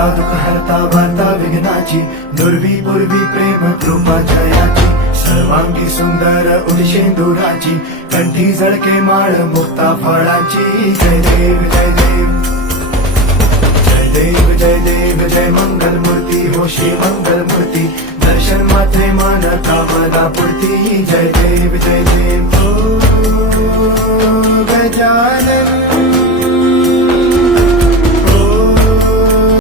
करता दुःख हरता वार्ता विघ्नाची, दुर्वी पूर्वी प्रेम कृपा जयाची, सर्वांगी सुंदर उदिशेंदुराची, कंठी झळके माळ मुक्ता फळाची. जय देव जय देव जय देव जय देव जय मंगल मूर्ती हो श्री मंगल मूर्ती, दर्शन मात्रे मन कामना पूर्ती. जय देव जय देव. ओ गजानन